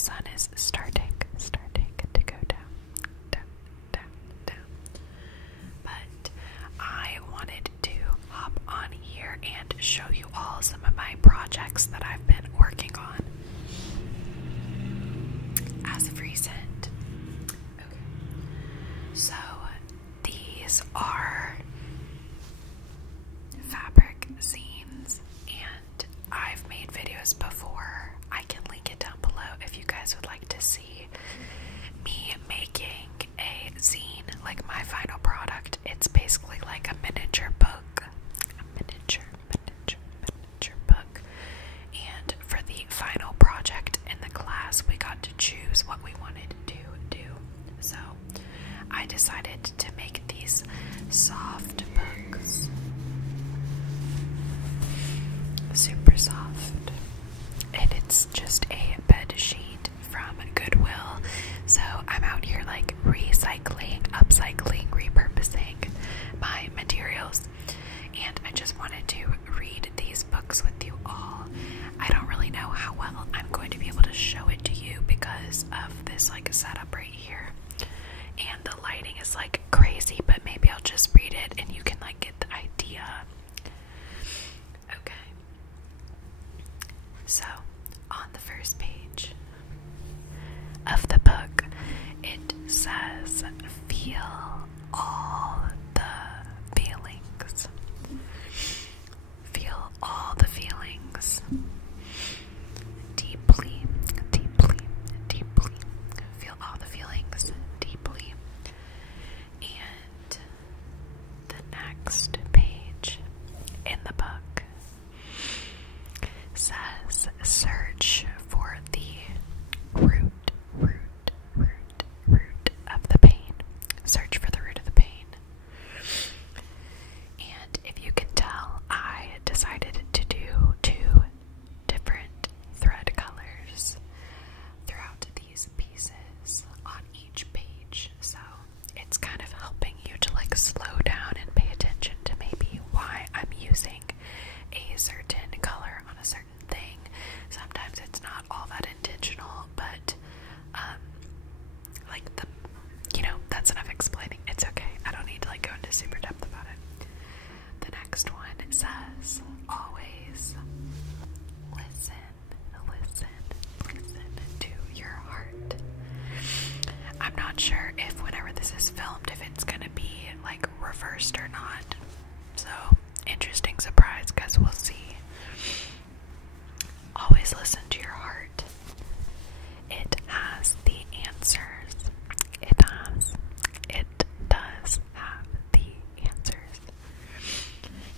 sun is starting to go down. But I wanted to hop on here and show you all some of my projects that I've been working on as of recent. Okay. So these are fabric zines, and I've made videos before. I can link it down below if you guys would like to see me making a zine, like my final product. It's basically like a miniature book, miniature book. And for the final project in the class, we got to choose what we wanted to do. So I decided to make these soft books. Super soft. And it's just a bed sheet from Goodwill. So I'm out here like recycling, upcycling, repurposing my materials. And I just wanted to read these books with you all. I don't really know how well I'm going to be able to show it to you because of this like setup right here. And the lighting is like crazy, but maybe I'll just read it and you can like get the idea. Okay. So, on the first page of the book, it says, feel all the feelings. Feel all the feelings. Deeply, deeply, deeply. Feel all the feelings deeply. And the next page in the book says, search for the root of the pain. Search for the root of the pain. And if you can tell, I decided to do 2 different thread colors throughout these pieces on each page. So it's kind of helping you to like slow down and pay attention to maybe why I'm using a certain color on a certain thing. Sometimes it's not all that intentional, but like that's enough explaining. It's okay. I don't need to like go into super depth about it. The next one says, always listen to your heart. I'm not sure if whenever this is filmed, if it's gonna be like reversed or not. So, interesting surprise, because we'll see. Always listen to your heart. It has the answers. It does have the answers.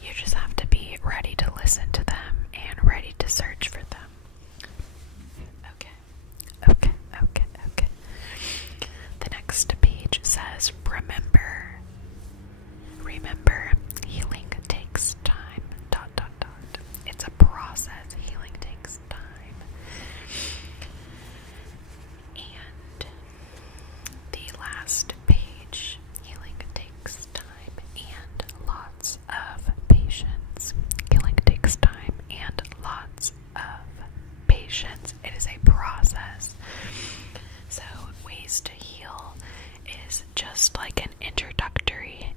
You just have to be ready to listen to them and ready to search for them. Okay. The next page says, remember, healing takes time, ... It's a process. Healing takes time. And the last page, healing takes time and lots of patience. Healing takes time and lots of patience. It is a process. So, Ways to Heal is just like an introductory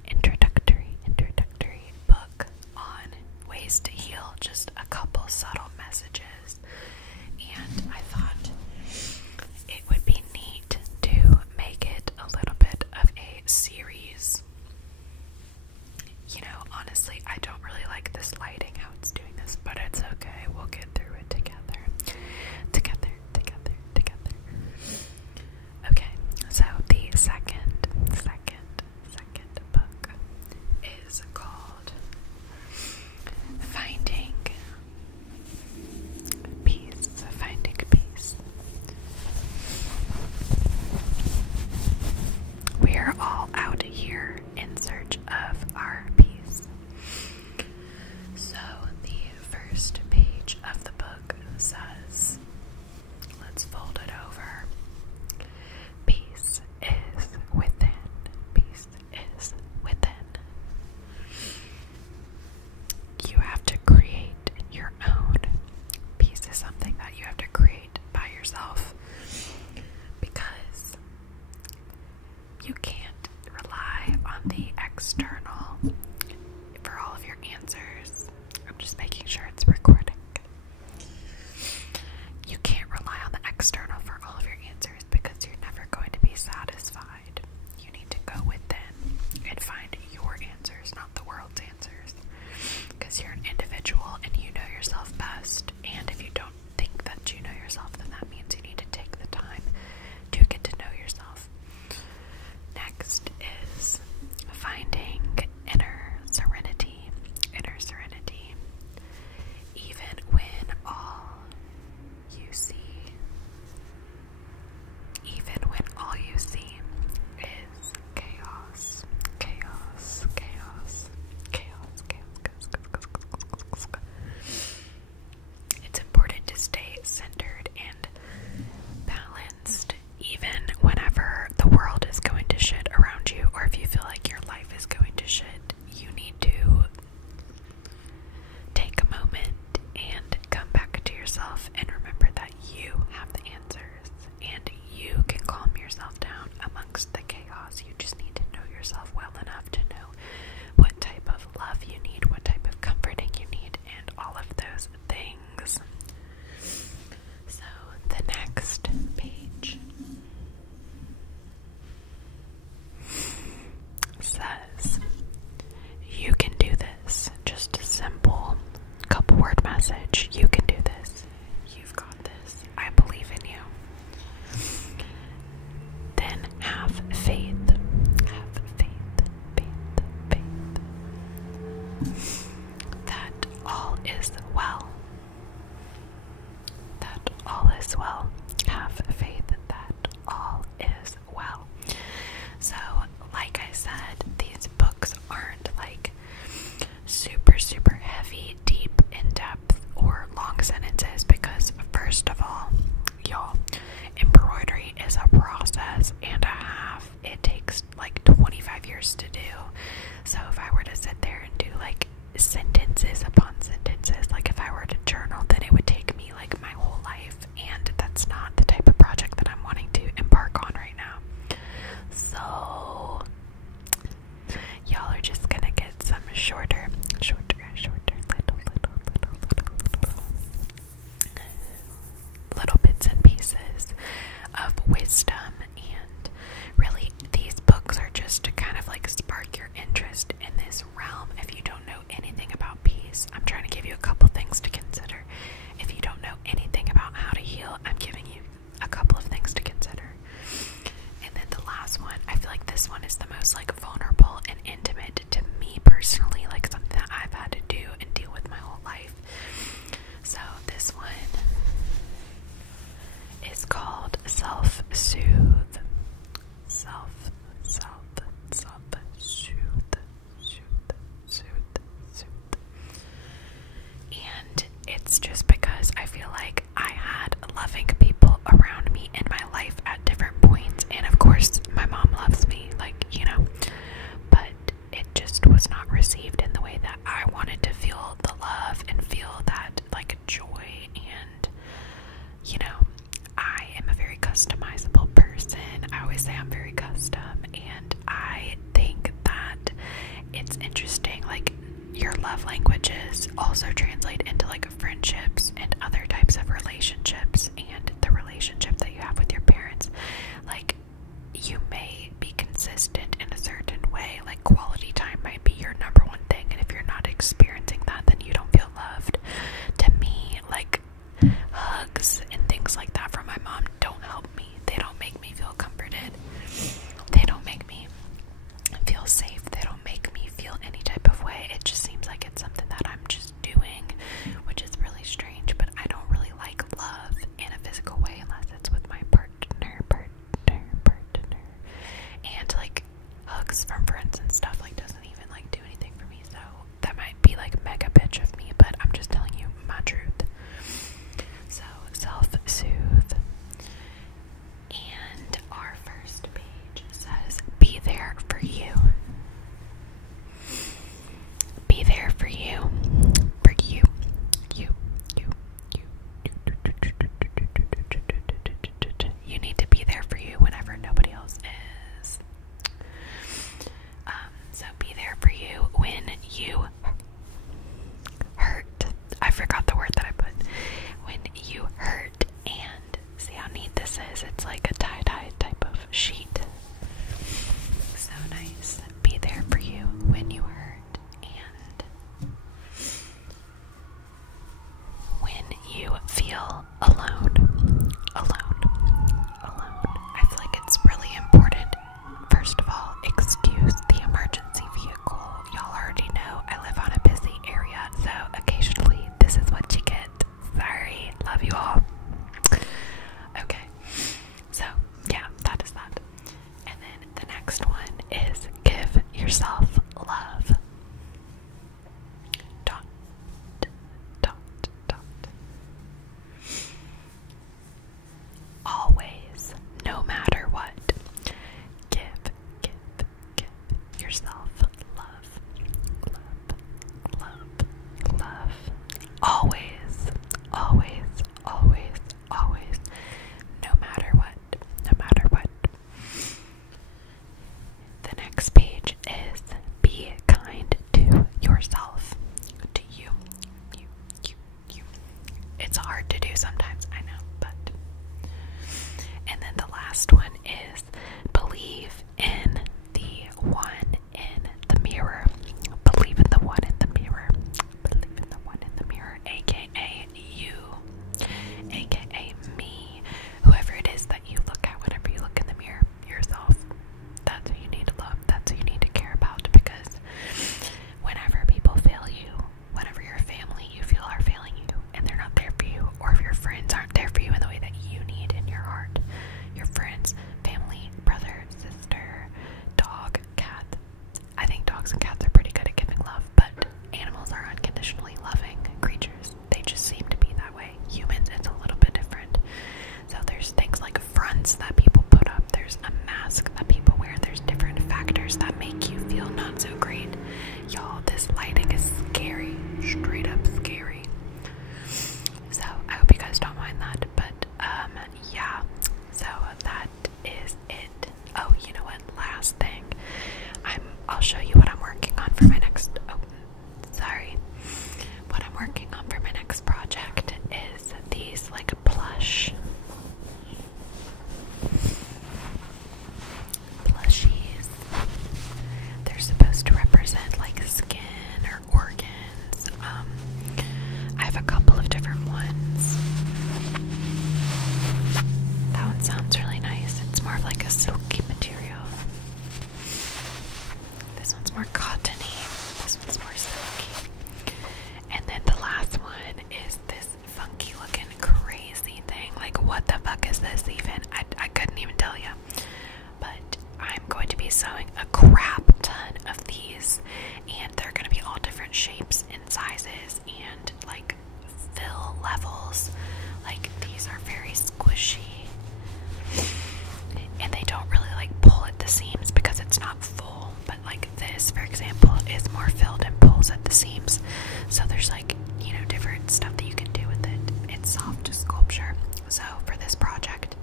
book on ways to heal, just a couple subtle messages. And I thought it would be neat to make it a little bit of a series. Honestly, I don't really like this lighting, how it's doing this, but it's okay. We'll get through it together. Okay, so the second book is called yourself and remember that you have the answers and you can calm yourself down amongst the chaos. You just need to know yourself well enough to know what type of love you need, what type of comforting you need, and all of those things. So the next page says, you can do this. Just a simple couple word message. You can do this. You've got this. I believe in you. Then have faith. Have faith, faith, faith. That all is well. That all is well. Have faith that all is well. So, like I said, these books aren't like super heavy, deep, in-depth, or long sentences because, first of all, y'all, embroidery is a process and a half. It takes like 25 years to do. So if I were to sit there and do like sentences upon sentences, like if I were to journal, then it would take me like my whole life, and that's not the type of project that I'm wanting to embark on right now. So y'all are just gonna get some shorter little bits and pieces of wisdom, and really these books are just to kind of like spark your interest in this realm. If you don't know anything about peace, I'm trying to give you a couple things to consider. If you don't know anything about how to heal, I'm giving you a couple of things to consider. And then the last one, I feel like this one is the most like vulnerable and intimate to me personally, like something that I've had to do and deal with my whole life. So this one is called self-soothe. Self-soothe. And it's just because I feel like I had loving people around me in my life at different points, and of course my mom loves me, like, you know, but it just was not received in the way that I wanted to feel the love and feel that like joy. And you know, I am a very customizable person. I always say I'm very custom, and I think that it's interesting, like your love languages also translate into like friendships and other types of relationships, and the relationship that you have with your parents. Like, you may be consistent in a certain way, like quality time might be your number one thing, and if you're not experiencing that, then you don't feel loved. To me, like hugs and things like that from my mom don't help me. They don't make me feel comforted. They don't make me feel safe. They don't make me feel any type of way. It just seems like it's something that I'm just doing, which is really strange, but I don't really like love in a physical way unless it's with my partner. And like hugs from friends and stuff like doesn't even like do anything for me. So that might be like mega bitch of me, but I'm just telling you my truth. So self-soothe. And our first page says, be there for you. Be there for you. For you. You. You need to be there for you whenever nobody else is. So be there for you when you hurt. I forgot the word that I put. When you hurt, and see how neat this is? It's like a tie-dye type of sheet. So nice. Be there for you when you hurt, and when you feel alone. I feel like it's really important. First of all, excuse the emergency vehicle. Y'all already know I live on a busy area, so occasionally this is what you get. Sorry. Love you all. Okay. So, yeah, that is that. And then the next one is give yourself love. Dot. Always, no matter what, give yourself love. Always, always, always, no matter what, no matter what. The next page is be kind to yourself. To you. It's hard to do sometimes, I know, but. And then the last one is believe in the one in the mirror. Believe in the one in the mirror. Believe in the one in the mirror, aka you, aka me, whoever it is that you look at whenever you look in the mirror, yourself. That's who you need to love. That's who you need to care about, because whenever people fail you, whenever your family you feel are failing you and they're not there for you, or if your friends aren't there for you in the way that you need in your heart, your friends, family, brother, sister, dog, cat. I think dogs and cats are pretty good at giving love, but animals are unconditionally loving creatures. They just seem to be that way. Humans, it's a little bit different. So there's things like fronts that people put up. There's a mask that people wear. There's different factors that make you feel not so great. Y'all, this lighting is scary. Straight up scary. So I hope you guys don't mind that. But yeah. So that is it. Oh, you know what? Last thing. I'll show you what I'm working on for my next. Oh, sorry. What I'm working on for my next project is these like plushies. They're supposed to represent like skin or organs. I have a couple of different ones. That one sounds really nice. It's more of like a silky material. This one's more cottony. This one's more silky. And then the last one is this funky looking crazy thing. Like, what the fuck is this even? I couldn't even tell you. But I'm going to be sewing a crap ton of these, and they're going to be all different shapes and sizes and like fill levels. Like, these are very squishy, and they don't really like pull at the seams because it's not full. But like this, for example, is more filled and pulls at the seams. So there's like, you know, different stuff that you can do with it. It's soft sculpture. So for this project,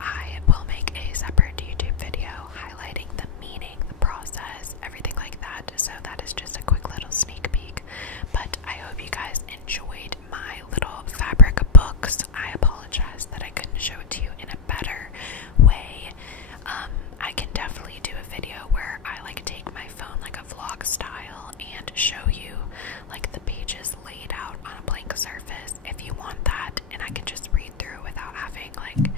I will make a separate YouTube video highlighting the meaning, the process, everything like that. So that is just a quick little sneak peek. But I hope you guys enjoyed my little fabric books. I apologize that I couldn't show it to you in a better way. I can definitely do a video where I like take my phone like a vlog style and show you like the pages laid out on a blank surface if you want that, and I can just read through without having like,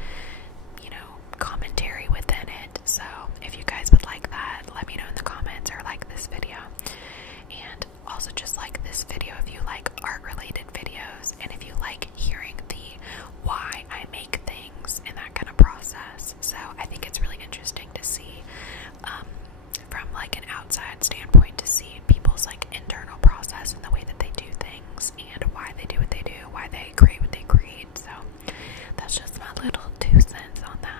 you know, commentary within it. So if you guys would like that, let me know in the comments, or like this video. And also just like this video if you like art related videos, and if you like hearing the why I make things and that kind of process. So I think it's really interesting to see from like an outside standpoint, to see people's like internal process and the way that they do things, and why they do what they do, why they create what they create. So that's just my little 2 cents on that.